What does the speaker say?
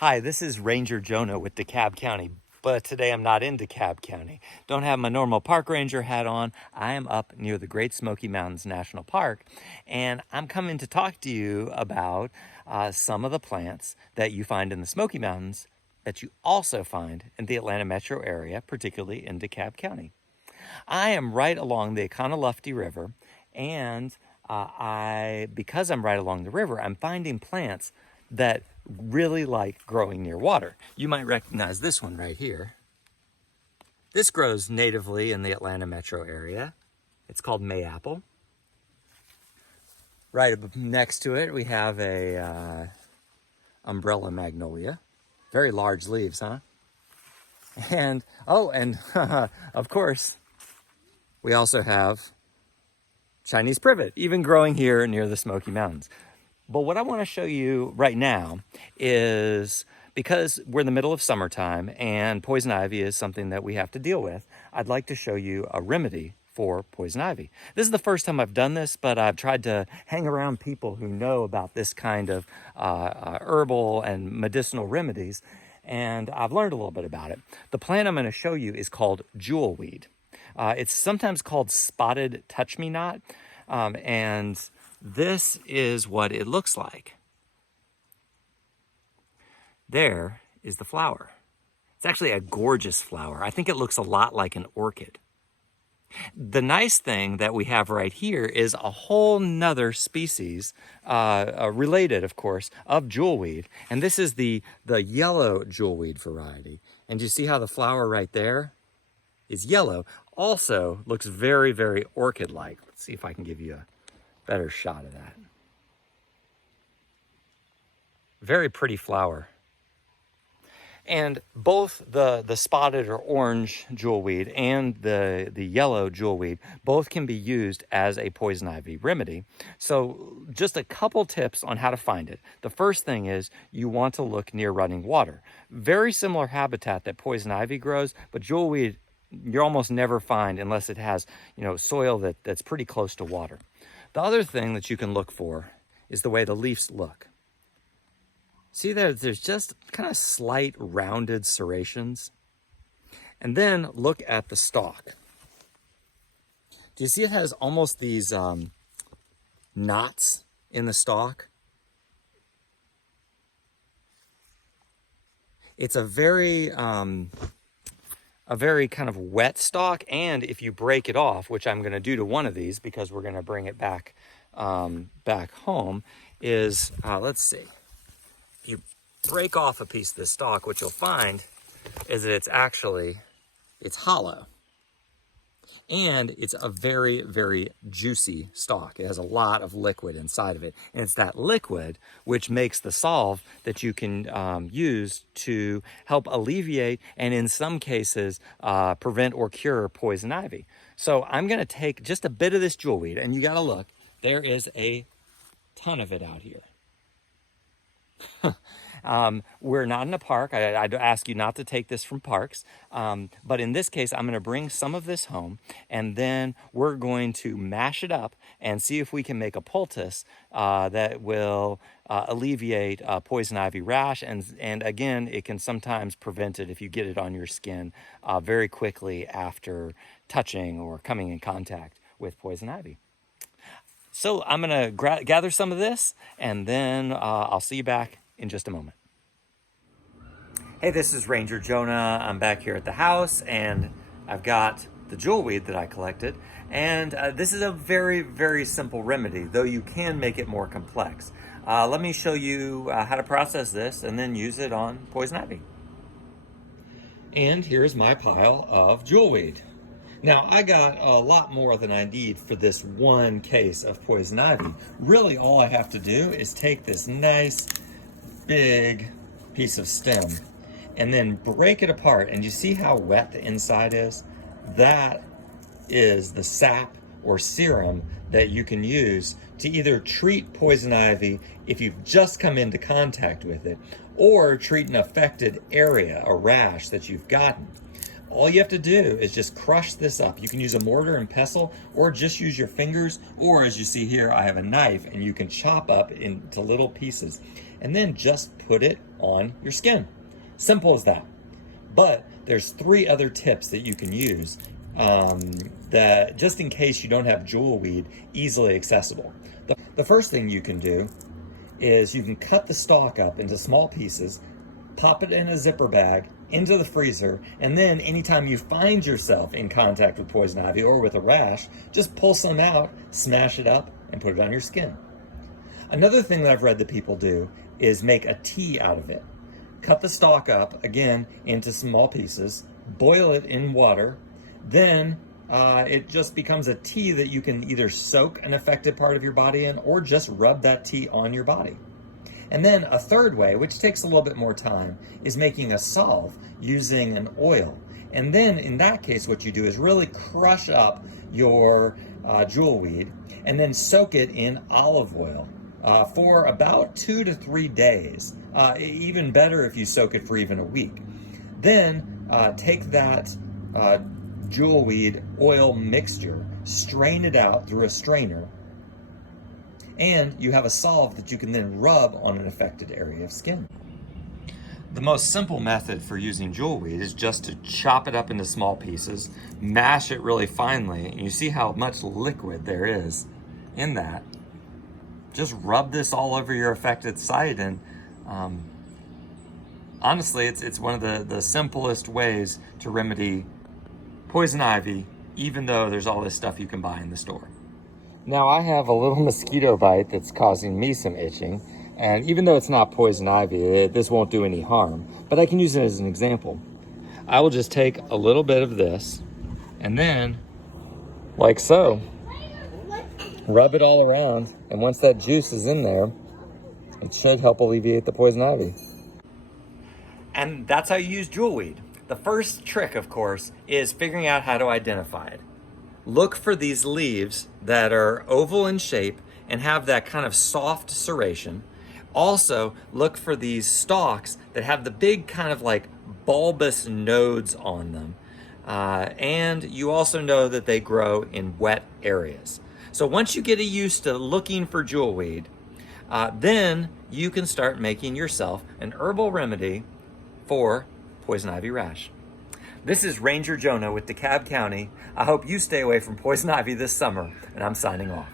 Hi, this is Ranger Jonah with DeKalb County, but today I'm not in DeKalb County. Don't have my normal park ranger hat on. I am up near the Great Smoky Mountains National Park, and I'm coming to talk to you about some of the plants that you find in the Smoky Mountains that you also find in the Atlanta metro area, particularly in DeKalb County. I am right along the Econolofty River, and because I'm right along the river, I'm finding plants that really like growing near water. You might recognize this one right here. This grows natively in the Atlanta metro area. It's called mayapple. Right next to it, we have a umbrella magnolia. Very large leaves, huh? And of course, we also have Chinese privet, even growing here near the Smoky Mountains. But what I want to show you right now is, because we're in the middle of summertime and poison ivy is something that we have to deal with, I'd like to show you a remedy for poison ivy. This is the first time I've done this, but I've tried to hang around people who know about this kind of herbal and medicinal remedies, and I've learned a little bit about it. The plant I'm going to show you is called jewelweed. It's sometimes called spotted touch-me-not, and this is what it looks like. There is the flower. It's actually a gorgeous flower. I think it looks a lot like an orchid. The nice thing that we have right here is a whole nother species, related, of course, of jewelweed. And this is the yellow jewelweed variety. And you see how the flower right there is yellow? Also looks very, very orchid-like. Let's see if I can give you a better shot of that. Very pretty flower. And both the spotted or orange jewelweed and the yellow jewelweed both can be used as a poison ivy remedy. So just a couple tips on how to find it. The first thing is you want to look near running water. Very similar habitat that poison ivy grows, but jewelweed you almost never find unless it has, soil that's pretty close to water. The other thing that you can look for is the way the leaves look. See there's just kind of slight rounded serrations. And then look at the stalk. Do you see it has almost these knots in the stalk? It's a very kind of wet stalk, and if you break it off, which I'm going to do to one of these because we're going to bring it back home, is, let's see. If you break off a piece of this stalk, what you'll find is that it's hollow. And it's a very, very juicy stalk. It has a lot of liquid inside of it. And it's that liquid which makes the salve that you can use to help alleviate and in some cases prevent or cure poison ivy. So I'm going to take just a bit of this jewelweed, and you got to look. There is a ton of it out here. We're not in a park. I'd ask you not to take this from parks. But in this case, I'm going to bring some of this home, and then we're going to mash it up and see if we can make a poultice that will alleviate poison ivy rash. And again, it can sometimes prevent it if you get it on your skin very quickly after touching or coming in contact with poison ivy. So I'm going to gather some of this, and then I'll see you back in just a moment. Hey, this is Ranger Jonah. I'm back here at the house, and I've got the jewelweed that I collected. And this is a very, very simple remedy, though you can make it more complex. Let me show you how to process this and then use it on poison ivy. And here's my pile of jewelweed. Now, I got a lot more than I need for this one case of poison ivy. Really, all I have to do is take this nice big piece of stem and then break it apart. And you see how wet the inside is? That is the sap or serum that you can use to either treat poison ivy if you've just come into contact with it, or treat an affected area, a rash that you've gotten. All you have to do is just crush this up. You can use a mortar and pestle, or just use your fingers, or as you see here, I have a knife, and you can chop up into little pieces, and then just put it on your skin. Simple as that. But there's 3 other tips that you can use that just in case you don't have jewelweed easily accessible. The first thing you can do is you can cut the stalk up into small pieces, pop it in a zipper bag, into the freezer, and then anytime you find yourself in contact with poison ivy or with a rash, just pull some out, smash it up, and put it on your skin. Another thing that I've read that people do is make a tea out of it. Cut the stalk up, again, into small pieces, boil it in water, then it just becomes a tea that you can either soak an affected part of your body in or just rub that tea on your body. And then a third way, which takes a little bit more time, is making a salve using an oil. And then in that case, what you do is really crush up your jewelweed and then soak it in olive oil for about 2 to 3 days. Even better if you soak it for even a week. Then take that jewelweed oil mixture, strain it out through a strainer, and you have a salve that you can then rub on an affected area of skin. The most simple method for using jewelweed is just to chop it up into small pieces, mash it really finely, and you see how much liquid there is in that. Just rub this all over your affected site, and honestly, it's one of the simplest ways to remedy poison ivy, even though there's all this stuff you can buy in the store. Now I have a little mosquito bite that's causing me some itching, and even though it's not poison ivy, this won't do any harm, but I can use it as an example. I will just take a little bit of this, and then, like so, rub it all around, and once that juice is in there, it should help alleviate the poison ivy. And that's how you use jewelweed. The first trick, of course, is figuring out how to identify it. Look for these leaves that are oval in shape and have that kind of soft serration. Also, look for these stalks that have the big kind of like bulbous nodes on them. And you also know that they grow in wet areas. So once you get used to looking for jewelweed, then you can start making yourself an herbal remedy for poison ivy rash. This is Ranger Jonah with DeKalb County. I hope you stay away from poison ivy this summer, and I'm signing off.